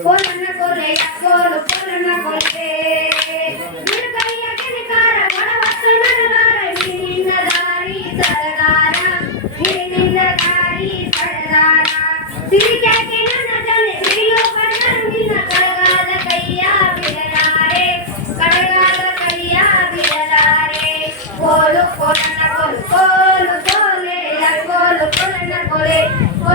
Oh! کولے آ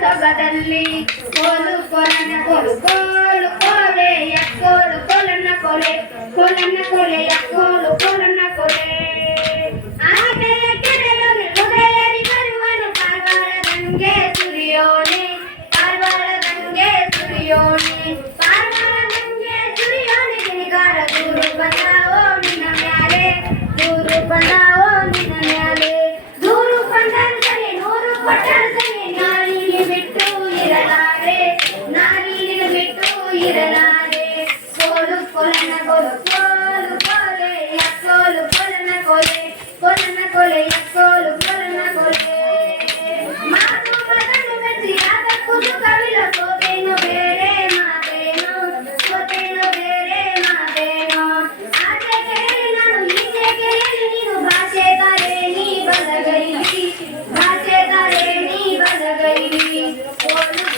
సొగదల్లి కోలు కొలన కొలు కోలు కోలే ఎక్కోలు కొలన కొలే కొలన కొలే ఎక్కోలు కొలన కొలే But now